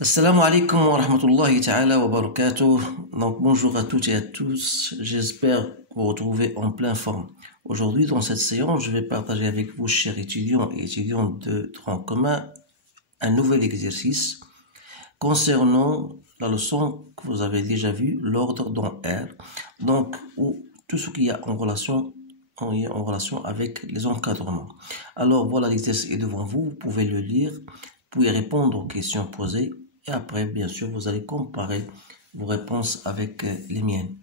Assalamu alaikum wa rahmatullahi ta'ala wa barakatuh. Donc bonjour à toutes et à tous, j'espère vous retrouver en pleine forme. Aujourd'hui dans cette séance, je vais partager avec vous, chers étudiants et étudiantes de tronc commun, un nouvel exercice concernant la leçon que vous avez déjà vue, l'ordre dans R, donc où tout ce qui est en relation avec les encadrements. Alors voilà, l'exercice est devant vous, vous pouvez le lire, vous pouvez répondre aux questions posées et après bien sûr vous allez comparer vos réponses avec les miennes.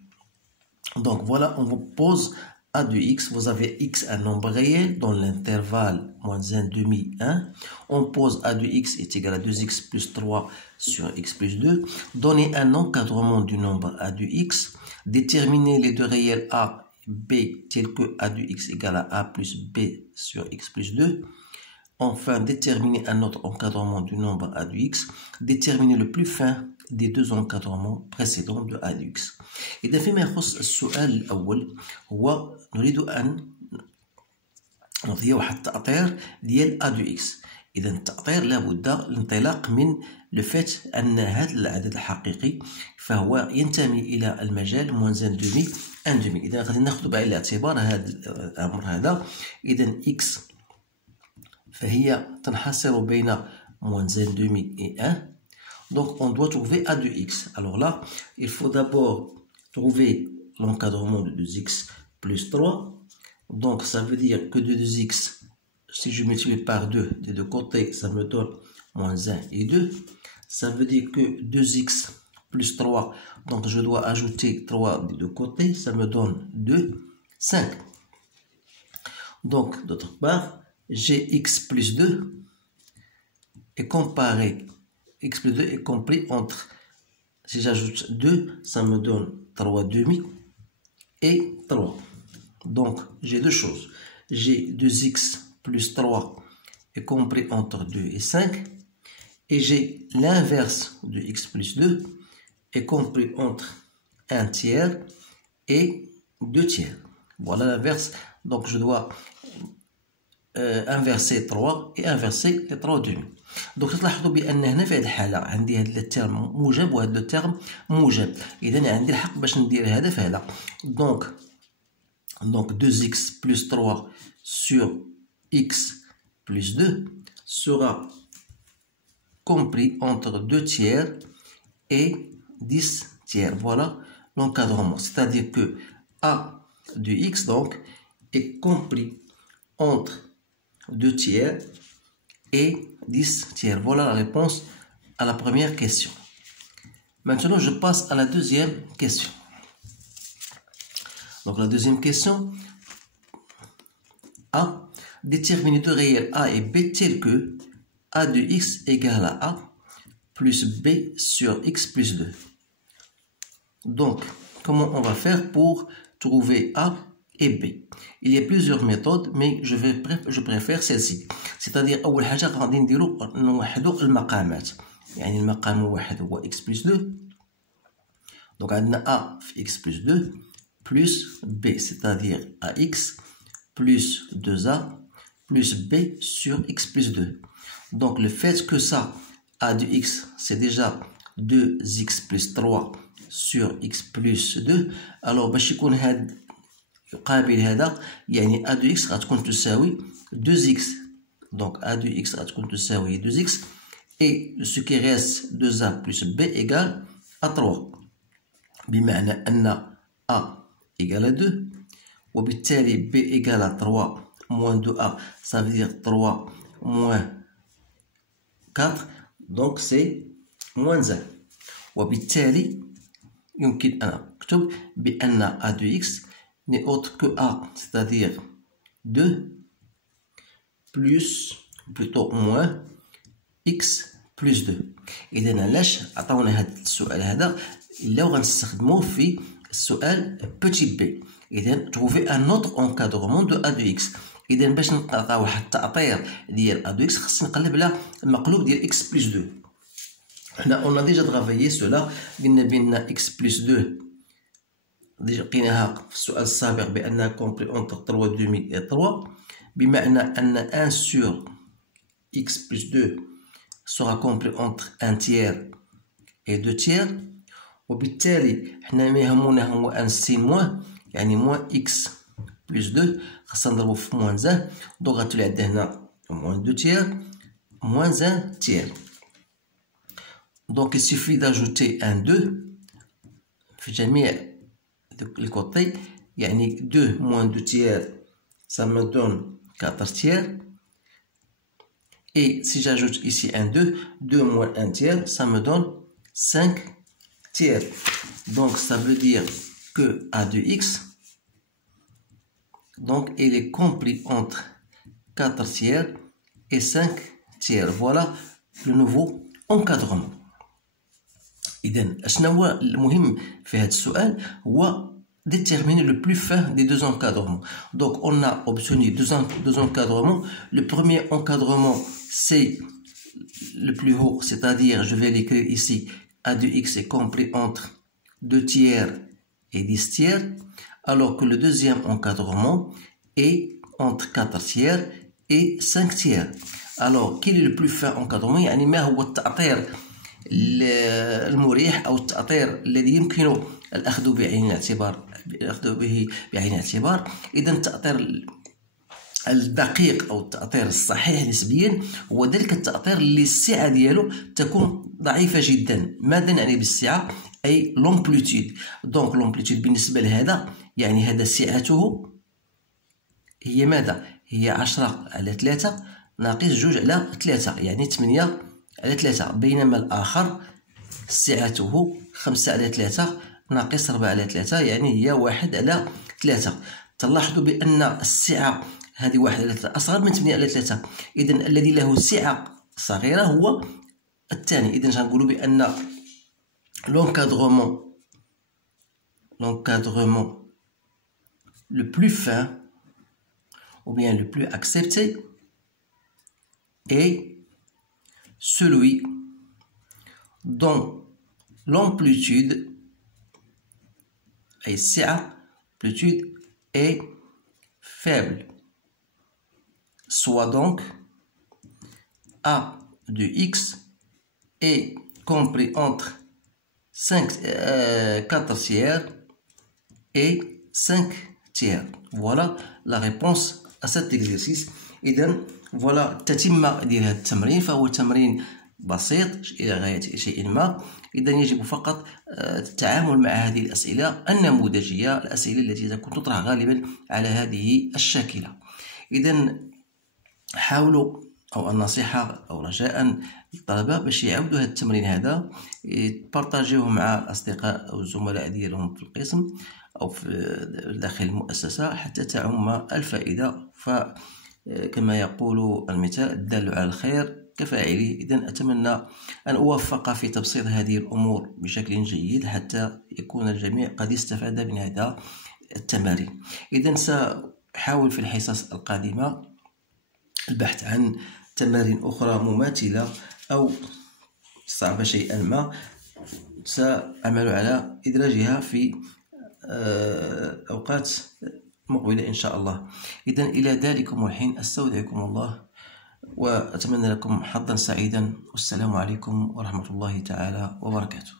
Donc voilà, on vous pose a de x, vous avez x un nombre réel dans l'intervalle moins 1 demi 1. On pose a de x est égal à 2x plus 3 sur x plus 2. Donnez un encadrement du nombre a de x. Déterminez les deux réels a et b tels que a de x égale à a plus b sur x plus 2. Enfin, déterminer un autre encadrement du nombre a de x. Déterminer le plus fin des deux encadrements précédents de a de x. إذا فيما يخص السؤال الأول هو نريد أن نعطيه واحد التأطير ديال a de x. إذا التأطير لابد الانطلاق من لفات أن هذا العدد الحقيقي فهو ينتمي إلى المجال موان 1 دومي 1 دومي. إذا غادي ناخذ بعين الاعتبار هذا الأمر هذا. إذا x فهي تنحصر بين moins 1 demi et 1. Donc, on doit trouver a de x. Alors là, il faut d'abord trouver l'encadrement de 2x plus 3. Donc, ça veut dire que de 2x, si je multiplie par 2 des deux côtés, ça me donne moins 1 et 2. Ça veut dire que 2x plus 3, donc je dois ajouter 3 des deux côtés, ça me donne 2, 5. Donc, d'autre part, j'ai x plus 2 et comparé x plus 2 est compris entre, si j'ajoute 2, ça me donne 3 demi et 3. Donc, j'ai deux choses. J'ai 2x plus 3 est compris entre 2 et 5. Et j'ai l'inverse de x plus 2 est compris entre 1 tiers et 2 tiers. Voilà l'inverse. Donc, je dois inverser 3 et inverser les 3 demi. Donc تلاحظوا بان هنا في هذه الحاله عندي هذا الترم موجب وهذا الترم موجب، اذا عندي الحق باش ندير هذا في هذا. Donc 2x plus 3 sur x plus 2 sera compris entre 2 tiers et 10 tiers. Voilà l'encadrement, c'est-à-dire que a de x donc est compris entre 2 tiers et 10 tiers. Voilà la réponse à la première question. Maintenant, je passe à la deuxième question. Donc, la deuxième question, A. Déterminer deux réels A et B tels que A de x égale à A plus B sur x plus 2. Donc, comment on va faire pour trouver A et B? Il y a plusieurs méthodes, mais je préfère celle-ci. C'est-à-dire أول حاجة غادي نديرو نوحدو المقامات. يعني المقام الواحد هو x plus 2. Donc عندنا A في x plus 2 plus B, c'est-à-dire AX plus 2A plus B sur x plus 2. Donc le fait que ça, A de x, c'est déjà 2x plus 3 sur x plus 2. Alors باش يكون هاد يقابل هذا يعني a de x غتكون تساوي 2x. Donc a de x غتكون تساوي 2x et ce qui reste 2a plus b égale à 3. بمعنى أن a égale à 2 وبالتالي b égale à 3 moins 2a, ça veut dire 3 moins 4, donc c'est moins 1. وبالتالي يمكن أن أكتب بأن a de x n'est autre que a, c'est-à-dire 2 plus, plutôt moins x plus 2. إذا علاش عطاونا هذا السؤال هذا إلا غنستخدموه في السؤال petit b. إذا trouver un autre encadrement de a de x. إذا باش نعطيو واحد التأطير ديال a de x خصنا نقلب على المقلوب ديال x plus 2. حنا on a déjà travaillé cela. قلنا بأن x plus 2 ديجا لقيناها في السؤال السابق بأنها compris entre 3 demi et 3. بمعنى أن 1 sur x plus 2 sera compris entre 1 tiers et 2 tiers. وبالتالي حنا ما يهمنا هو ان ستين موان، يعني موان اكس بلس 2 خاصنا نضربو في موان زان، دونك غتولي عندنا هنا موان 2 تير موان 1 تير. دونك il suffit d'ajouter un 2 في جميع لي كوطي، يعني 2 moins 2 tiers ça me donne 4 tiers. Et si j'ajoute ici un 2, 2 moins 1 tiers, ça me donne 5 tiers. Donc ça veut dire que A de x, donc il est compris entre 4 tiers et 5 tiers. Voilà le nouveau encadrement. إذن أشنا هو المهم في هذا السؤال هو déterminer le plus fin des deux encadrements. Donc on a obtenu deux encadrements. Le premier encadrement c'est le plus haut, c'est-à-dire je vais l'écrire ici, A de x est compris entre 2 tiers et 10 tiers, alors que le deuxième encadrement est entre 4 tiers et 5 tiers. Alors quel est le plus fin encadrement؟ يعني ما هو التأطير المريح أو التأطير الذي يمكن الأخذ بعين الاعتبار، إذا التأطير الدقيق أو التأطير الصحيح نسبيا هو ذلك التأطير اللي السعة ديالو تكون ضعيفة جدا. ماذا نعني بالسعة؟ أي لومبليتود. دونك لومبليتود بالنسبة لهذا يعني هذا سعته هي ماذا؟ هي 10 على 3 ناقص 2 على 3، يعني 8 على 3، بينما الآخر سعته 5 على 3 ناقص 4 على 3، يعني هي 1 على 3. تلاحظوا بأن السعة هذه 1 على 3 أصغر من 8 على 3، إذن الذي له سعة صغيرة هو الثاني. إذن غنقولوا بأن l'encadrement le plus fin ou bien le plus accepté est celui dont l'amplitude et l'amplitude est faible, soit donc A de x est compris entre 4 tiers et 5 tiers. Voilà la réponse à cet exercice. إذن voilà التتمة ديال هذا التمرين، فهو تمرين بسيط إلى غاية شيء ما. إذن يجب فقط التعامل مع هذه الأسئلة النموذجية، الأسئلة التي تكون تطرح غالبا على هذه الشاكلة. إذن حاولوا، أو النصيحة أو رجاء للطلبة باش يعودوا هذا التمرين هذا يبارطاجيوه مع الأصدقاء أو الزملاء ديالهم في القسم أو في داخل المؤسسة حتى تعم الفائدة. فكما يقول المثال الدال على الخير كفاعله. إذن أتمنى أن أوفق في تبسيط هذه الأمور بشكل جيد حتى يكون الجميع قد استفاد من هذا التمارين. إذن سأحاول في الحصص القادمة البحث عن تمارين أخرى مماثلة أو صعبة شيئا ما، سأعمل على إدراجها في أوقات مقبلة إن شاء الله. إذن إلى ذلكم الحين أستودعكم الله وأتمنى لكم حظا سعيدا، والسلام عليكم ورحمة الله تعالى وبركاته.